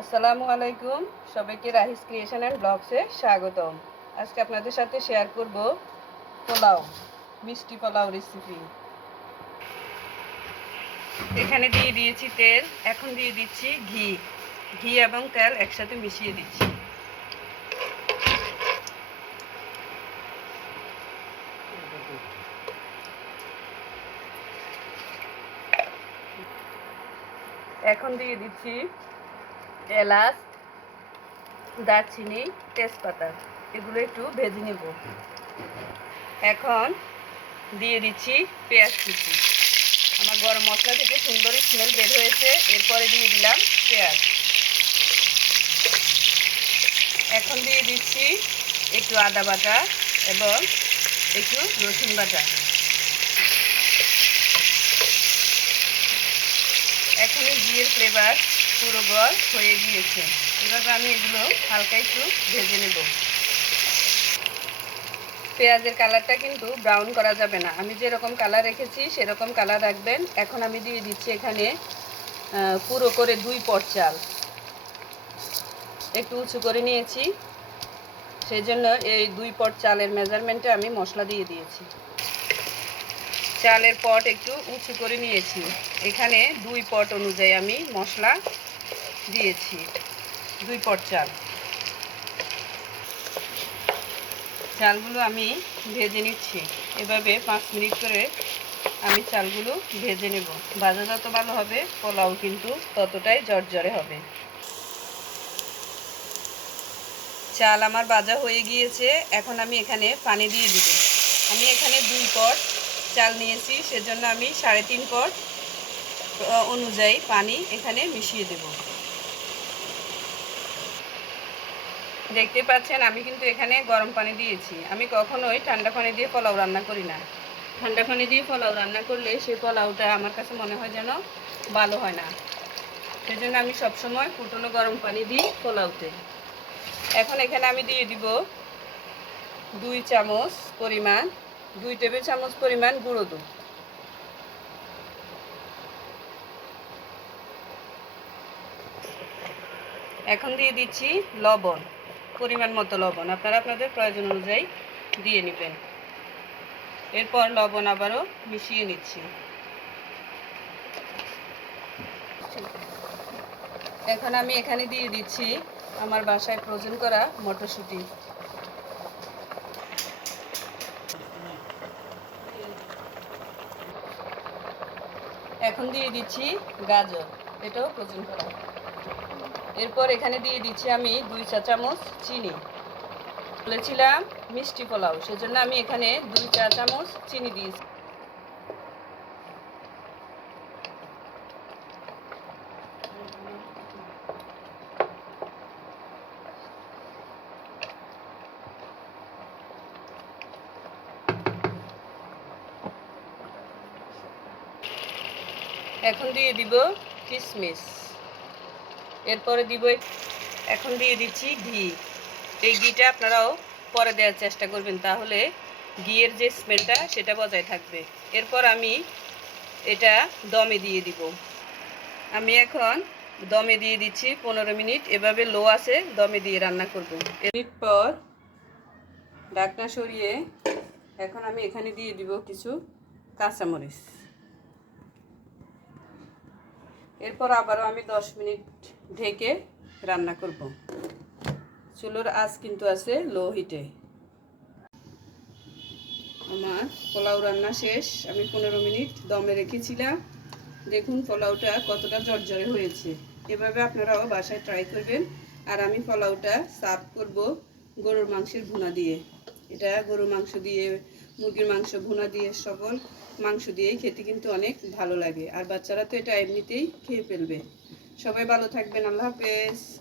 আসসালামু আলাইকুম। সবাইকে রাহিস ক্রিয়েশন অ্যান্ড ব্লগসে স্বাগতম। আজকে আপনাদের সাথে শেয়ার করব পোলাও, মিষ্টি পোলাও রেসিপি এখানে দিয়ে দিয়েছি তেল, এখন দিয়ে দিচ্ছি ঘি। ঘি এবং তেল একসাথে মিশিয়ে দিচ্ছি। এখন দিয়ে দিচ্ছি এলাচ, দারচিনি, তেজপাতা, এগুলো একটু ভেজে নেব। এখন দিয়ে দিচ্ছি পেঁয়াজ কুচি। আমার গরম মশলা থেকে সুন্দর স্মেল বের হয়েছে, এরপরে দিয়ে দিলাম পেঁয়াজ। এখন দিয়ে দিচ্ছি একটু আদা বাটা এবং একটু রসুন বাটা। এখন এই ঘিয়ের ফ্লেভার পুরো গল হয়ে গিয়েছে। এবার আমি এগুলো হালকা একটু ভেজে নেব। পেঁয়াজের কালারটা কিন্তু ব্রাউন করা যাবে না। আমি যেরকম কালার রেখেছি, সেরকম কালার রাখবেন। এখন আমি দিয়ে দিচ্ছি এখানে পুরো করে দুই পট চাল। একটু উঁচু করে নিয়েছি। সেই জন্য এই দুই পট চালের মেজারমেন্টে আমি মশলা দিয়ে দিয়েছি। চালের পট একটু উঁচু করে নিয়েছি। এখানে দুই পট অনুযায়ী আমি মশলা দিয়েছি। দুই পট চাল। চালগুলো আমি ভেজে নিচ্ছি। এভাবে পাঁচ মিনিট করে আমি চালগুলো ভেজে নেব। ভাজা যত ভালো হবে, পোলাও কিন্তু ততটাই জর্জরে হবে। চাল আমার ভাজা হয়ে গিয়েছে। এখন আমি এখানে পানি দিয়ে দিব। আমি এখানে দুই পট চাল নিয়েছি। সেজন্য আমি সাড়ে তিন পট অনুযায়ী পানি এখানে মিশিয়ে দেব। দেখতে পাচ্ছেন, আমি কিন্তু এখানে গরম পানি দিয়েছি। আমি কখনোই ঠান্ডা পানি দিয়ে পোলাও রান্না করি না। ঠান্ডা পানি দিয়ে পোলাও রান্না করলে সেই পোলাওটা আমার কাছে মনে হয় যেন ভালো হয় না। সেজন্য আমি সবসময় ফুটনো গরম পানি দিই পোলাওতে। এখন এখানে আমি দিয়ে দিব দুই চামচ পরিমাণ, দুই টেবিল চামচ পরিমাণ গুঁড়ো দুধ। এখন দিয়ে দিচ্ছি লবণ। পরিমাণ মতো লবণ। আপনারা আপনাদের প্রয়োজন অনুযায়ী দিয়ে নেবেন। এরপর লবণ আবারও মিশিয়ে নিচ্ছি। এখন আমি এখানে দিয়ে দিচ্ছি আমার বাসায় প্রয়োজন করা মটরশুঁটি। এখন দিয়ে দিচ্ছি গাজর। এটাও প্রয়োজন করা। এরপর এখানে দিয়ে দিচ্ছি আমি দুই চা চামচ চিনি। বলেছিলাম মিষ্টি পোলাও, সেজন্য আমি এখানে দুই চা চামচ চিনি দিয়েছি। এখন দিয়ে দিব কিশমিশ এরপরে দিব এখন দিয়ে দিচ্ছি ঘি। এই ঘিটা আপনারাও পরে দেওয়ার চেষ্টা করবেন, তাহলে ঘিয়ের যে স্মেলটা সেটা বজায় থাকবে। এরপর আমি এটা দমে দিয়ে দিব। আমি এখন দমে দিয়ে দিচ্ছি পনেরো মিনিট, এভাবে লো আছে, দমে দিয়ে রান্না করব। মিনিট পর ঢাকনা সরিয়ে এখন আমি এখানে দিয়ে দিব কিছু কাঁচামরিচ। এরপর আবারও আমি দশ মিনিট ঢেকে রান্না করব। চুলোর আঁচ কিন্তু আছে লো হিটে আমার পোলাও রান্না শেষ। আমি পনেরো মিনিট দমে রেখেছিলাম। দেখুন পোলাওটা কতটা জর্জরে হয়েছে। এভাবে আপনারাও বাসায় ট্রাই করবেন। আর আমি পোলাওটা সার্ভ করব গরুর মাংসের ভুনা দিয়ে। এটা গরুর মাংস দিয়ে মুরগির মাংস, ভুনা দিয়ে সকল মাংস দিয়েই খেতে কিন্তু অনেক ভালো লাগে। আর বাচ্চারা তো এটা এমনিতেই খেয়ে ফেলবে। সবাই ভালো থাকবেন। আল্লাহ হাফেজ।